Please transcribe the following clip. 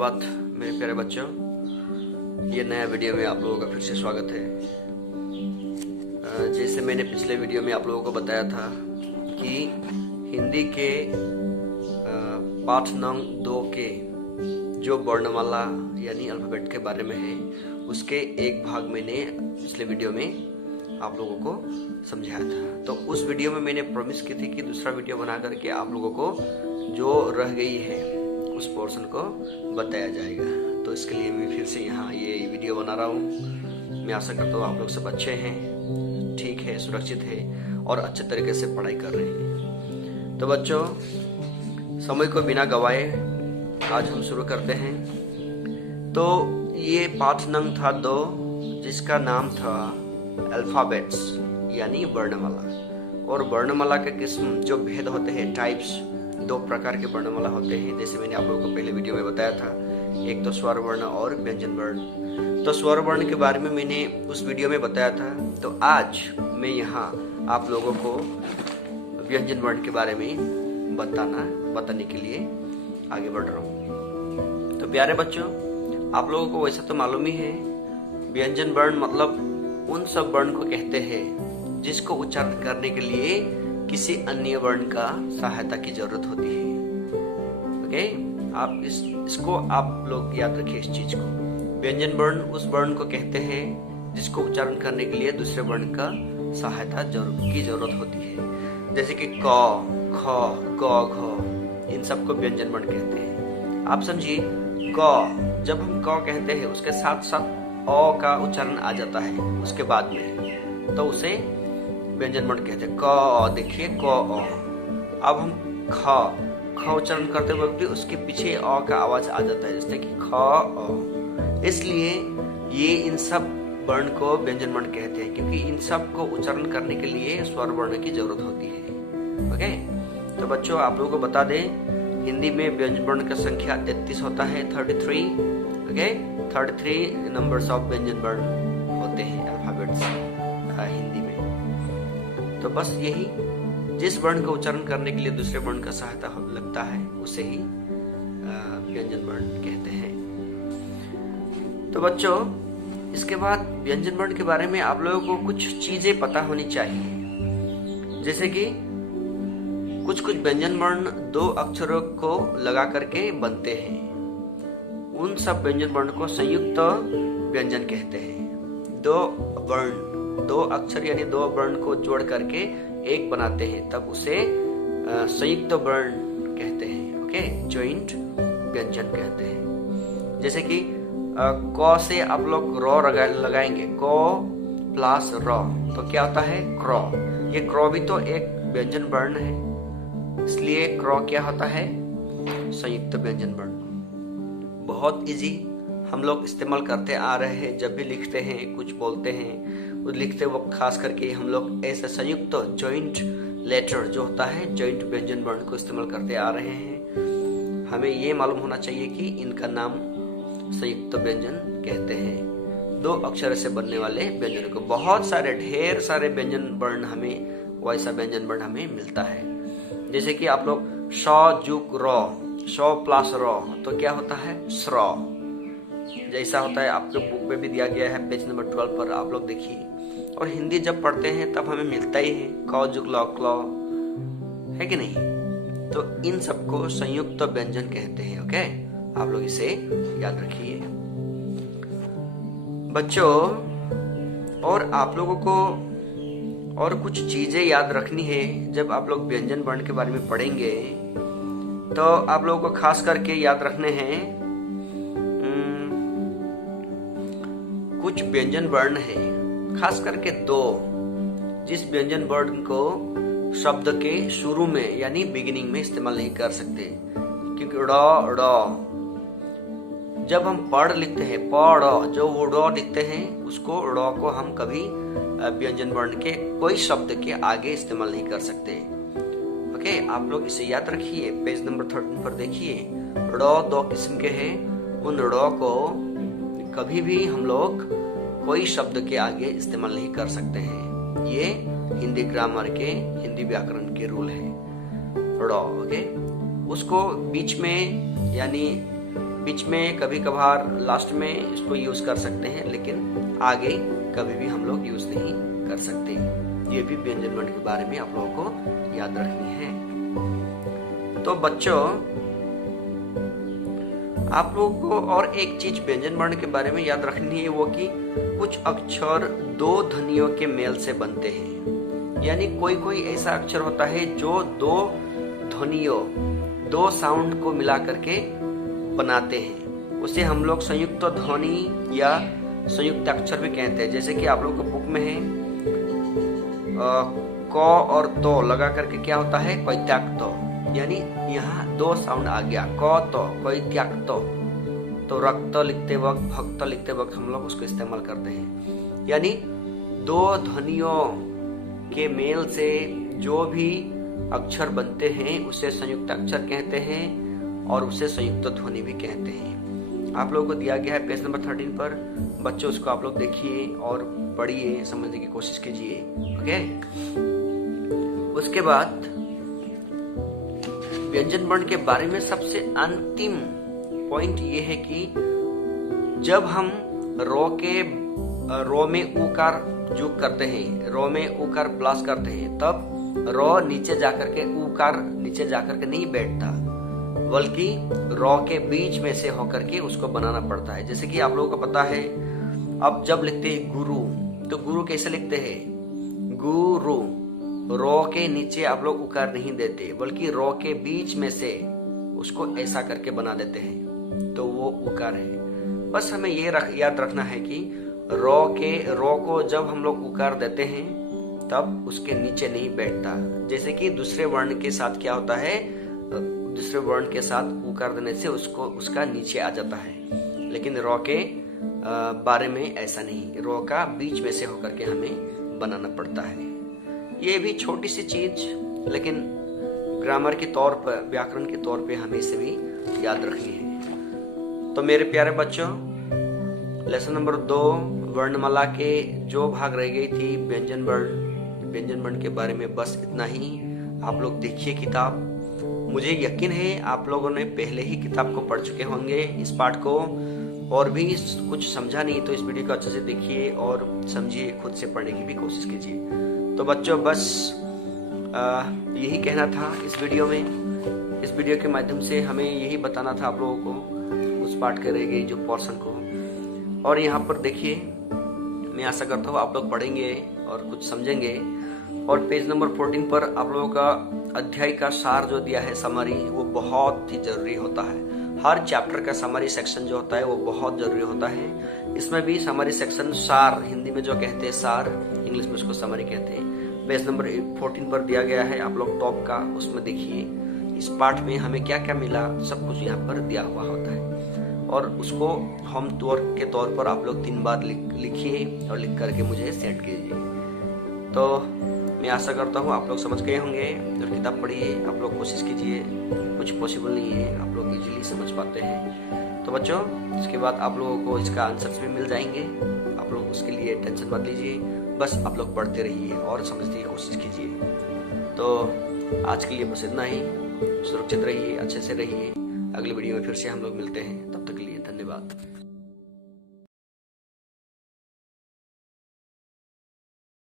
सुप्रभात मेरे प्यारे बच्चों। ये नया वीडियो में आप लोगों का फिर से स्वागत है। जैसे मैंने पिछले वीडियो में आप लोगों को बताया था कि हिंदी के पाठ नंग 2 के जो वर्णमाला यानी अल्फाबेट के बारे में है, उसके एक भाग मैंने पिछले वीडियो में आप लोगों को समझाया था। तो उस वीडियो में मैंने प्रॉमिस की थी कि दूसरा वीडियो बना करके आप लोगों को जो रह गई है उस पोर्शन को बताया जाएगा। तो इसके लिए मैं फिर से यहाँ ये वीडियो बना रहा हूँ। मैं आशा करता हूँ आप लोग सब अच्छे हैं, ठीक है, सुरक्षित है और अच्छे तरीके से पढ़ाई कर रहे हैं। तो बच्चों, समय को बिना गवाए आज हम शुरू करते हैं। तो ये पाठ नंग था 2, जिसका नाम था अल्फाबेट्स यानी वर्णमाला। और वर्णमाला के किस्म जो भेद होते हैं, टाइप्स, 2 प्रकार के वर्णमाला होते हैं। जैसे मैंने आप लोगों को पहले वीडियो में बताया था, एक तो स्वर वर्ण और व्यंजन वर्ण। तो स्वर वर्ण के बारे में मैंने उस वीडियो में बताया था। तो आज मैं यहाँ आप लोगों को व्यंजन वर्ण के बारे में बताने के लिए आगे बढ़ रहा हूँ। तो प्यारे बच्चों, आप लोगों को वैसा तो मालूम ही है, व्यंजन वर्ण मतलब उन सब वर्ण को कहते हैं जिसको उच्चारण करने के लिए किसी अन्य वर्ण का सहायता की जरूरत होती है। ओके, आप इसको आप लोग याद रखिए इस चीज को। व्यंजन वर्ण उस वर्ण को कहते हैं जिसको उच्चारण करने के लिए दूसरे वर्ण का सहायता की जरूरत होती है। जैसे कि क, ख, ग, घ, इन सबको व्यंजन वर्ण कहते हैं। आप समझिए, क, जब हम क कहते हैं उसके साथ साथ अ का उच्चारण आ जाता है उसके बाद में, तो उसे व्यंजन वर्ण कहते हैं। क, देखिए क, अ। अब हम ख उच्चारण करते वक्त भी उसके पीछे अ का आवाज आ जाता है, जैसे कि ख, अ। इसलिए ये इन सब वर्ण को व्यंजन वर्ण कहते हैं, क्योंकि इन सब को उच्चारण करने के लिए स्वर वर्ण की जरूरत होती है। ओके, तो बच्चों आप लोगों को बता दें, हिंदी में व्यंजन वर्ण का संख्या 33 होता है, 33। ओके, 33 नंबर्स ऑफ व्यंजन वर्ण होते हैं अल्फाबेट्स हिंदी में। तो बस यही, जिस वर्ण का उच्चारण करने के लिए दूसरे वर्ण का सहायता लगता है उसे ही व्यंजन वर्ण कहते हैं। तो बच्चों, इसके बाद व्यंजन वर्ण के बारे में आप लोगों को कुछ चीजें पता होनी चाहिए। जैसे कि कुछ व्यंजन वर्ण 2 अक्षरों को लगा करके बनते हैं। उन सब व्यंजन वर्ण को संयुक्त व्यंजन कहते हैं। 2 अक्षर यानी 2 वर्ण को जोड़ करके एक बनाते हैं, तब उसे संयुक्त वर्ण कहते हैं। ओके, जॉइंट व्यंजन कहते हैं। जैसे कि क से आप लोग र लगाएंगे, क प्लस र, तो क्या होता है? क्रो। ये क्रो भी तो एक व्यंजन वर्ण है, इसलिए क्रो क्या होता है? संयुक्त व्यंजन वर्ण। बहुत इजी, हम लोग इस्तेमाल करते आ रहे हैं। जब भी लिखते हैं, कुछ बोलते हैं, लिखते वक्त खास करके हम लोग ऐसा संयुक्त जॉइंट लेटर जो होता है, जॉइंट व्यंजन वर्ण को इस्तेमाल करते आ रहे हैं। हमें ये मालूम होना चाहिए कि इनका नाम संयुक्त व्यंजन कहते हैं। 2 अक्षर से बनने वाले व्यंजन को, बहुत सारे ढेर सारे व्यंजन वर्ण हमें, वैसा व्यंजन वर्ण हमें मिलता है। जैसे कि आप लोग श जुक र, श प्लस र, तो क्या होता है? स्र। जैसा होता है आपके बुक में भी दिया गया है, पेज नंबर 12 पर, आप लोग देखिए। और हिंदी जब पढ़ते हैं तब हमें मिलता ही है, क जुक ल, क्ल, है कि नहीं? तो इन सबको संयुक्त व्यंजन कहते हैं। ओके, आप लोग इसे याद रखिए बच्चों। और आप लोगों को और कुछ चीजें याद रखनी है जब आप लोग व्यंजन वर्ण के बारे में पढ़ेंगे। तो आप लोगों को खास करके याद रखने हैं, कुछ व्यंजन वर्ण है, खास करके 2, जिस व्यंजन वर्ण को शब्द के शुरू में यानी बिगिनिंग में इस्तेमाल नहीं कर सकते। क्योंकि ड़ जब हम पढ़ लिखते हैं, पढ़, जो वो ड़ लिखते हैं उसको, ड़ को हम कभी व्यंजन वर्ण के कोई शब्द के आगे इस्तेमाल नहीं कर सकते। ओके, आप लोग इसे याद रखिए। पेज नंबर 13 पर देखिए, ड़ 2 किस्म के हैं। उन ड़ को कभी भी हम लोग कोई शब्द के आगे इस्तेमाल नहीं कर सकते हैं। ये हिंदी ग्रामर के, हिंदी व्याकरण के रूल है। ड़, ओके, उसको बीच में यानी बीच में कभी कभार लास्ट में इसको यूज कर सकते हैं, लेकिन आगे कभी भी हम लोग यूज नहीं कर सकते। ये भी व्यंजन वर्ण के बारे में आप लोगों को याद रखनी है। तो बच्चों, आप लोगों को और एक चीज व्यंजन वर्ण के बारे में याद रखनी है, वो कि कुछ अक्षर दो ध्वनियों के मेल से बनते हैं। यानी कोई कोई ऐसा अक्षर होता है जो दो ध्वनियों, दो साउंड को मिला करके बनाते हैं। उसे हम लोग संयुक्त ध्वनि या संयुक्त अक्षर भी कहते हैं। जैसे कि आप लोग को बुक में है क और तो लगा करके क्या होता है, कोइत्याक्तो, यानी यहाँ दो साउंड आ गया, क तो कोइत्याक्तो। तो रक्त लिखते वक्त, भक्त लिखते वक्त हम लोग उसको इस्तेमाल करते हैं। यानी दो ध्वनियों के मेल से जो भी अक्षर बनते हैं उसे संयुक्त अक्षर कहते हैं और उसे संयुक्त ध्वनि भी कहते हैं। आप लोगों को दिया गया है पेज नंबर 13 पर। बच्चों, उसको आप लोग देखिए और पढ़िए, समझने की कोशिश कीजिए। ओके, उसके बाद व्यंजन वर्ण के बारे में सबसे अंतिम पॉइंट ये है कि जब हम रो में उकार जुग करते हैं, रो में उकार प्लस करते हैं, तब रो नीचे जाकर के उकार नीचे जाकर के नहीं बैठता, बल्कि रो के बीच में से होकर के उसको बनाना पड़ता है। जैसे कि आप लोगों को पता है, अब जब लिखते हैं गुरु, तो गुरु कैसे लिखते हैं, गुरु। रो के नीचे आप लोग उकार नहीं देते, बल्कि रो के बीच में से उसको ऐसा करके बना देते हैं, तो वो उकार है। बस हमें ये याद रखना है कि रो को जब हम लोग उकार देते हैं तब उसके नीचे नहीं बैठता। जैसे कि दूसरे वर्ण के साथ क्या होता है, दूसरे वर्ण के साथ उकार देने से उसका नीचे आ जाता है, लेकिन रो के बारे में ऐसा नहीं, रो का बीच में से होकर के हमें बनाना पड़ता है। ये भी छोटी सी चीज, लेकिन ग्रामर के तौर पर, व्याकरण के तौर पे हमें इसे भी याद रखनी है। तो मेरे प्यारे बच्चों, लेसन नंबर 2 वर्णमाला के जो भाग रह गई थी व्यंजन वर्ण के बारे में, बस इतना ही। आप लोग देखिए किताब। मुझे यकीन है आप लोगों ने पहले ही किताब को पढ़ चुके होंगे इस पाठ को, और भी कुछ समझा नहीं तो इस वीडियो को अच्छे से देखिए और समझिए, खुद से पढ़ने की भी कोशिश कीजिए। तो बच्चों, बस यही कहना था इस वीडियो में। इस वीडियो के माध्यम से हमें यही बताना था आप लोगों को, उस पाठ के रह गई जो पोर्शन को। और यहाँ पर देखिए, मैं आशा करता हूँ आप लोग पढ़ेंगे और कुछ समझेंगे। और पेज नंबर 14 पर आप लोगों का अध्याय का सार जो दिया है, समरी, वो बहुत ही जरूरी होता है। हर चैप्टर का समरी सेक्शन जो होता है वो बहुत जरूरी होता है। इसमें भी समरी सेक्शन, सार हिंदी में जो कहते हैं सार, इंग्लिश में उसको समरी कहते हैं, पेज नंबर 14 पर दिया गया है आप लोग टॉप का। उसमें देखिए इस पाठ में हमें क्या क्या मिला, सब कुछ यहाँ पर दिया हुआ होता है। और उसको होमवर्क के तौर पर आप लोग 3 बार लिखिए और लिख करके मुझे सेंड कीजिए। तो मैं आशा करता हूँ आप लोग समझ गए होंगे और किताब पढ़िए, आप लोग कोशिश कीजिए। कुछ पॉसिबल नहीं है, आप लोग इजीली समझ पाते हैं। तो बच्चों, इसके बाद आप लोगों को इसका आंसर्स भी मिल जाएंगे। आप लोग उसके लिए टेंशन मत लीजिए, बस आप लोग पढ़ते रहिए और समझने की कोशिश कीजिए। तो आज के लिए बस इतना ही। सुरक्षित रहिए, अच्छे से रहिए। अगली वीडियो में फिर से हम लोग मिलते हैं, तब तक के लिए धन्यवाद।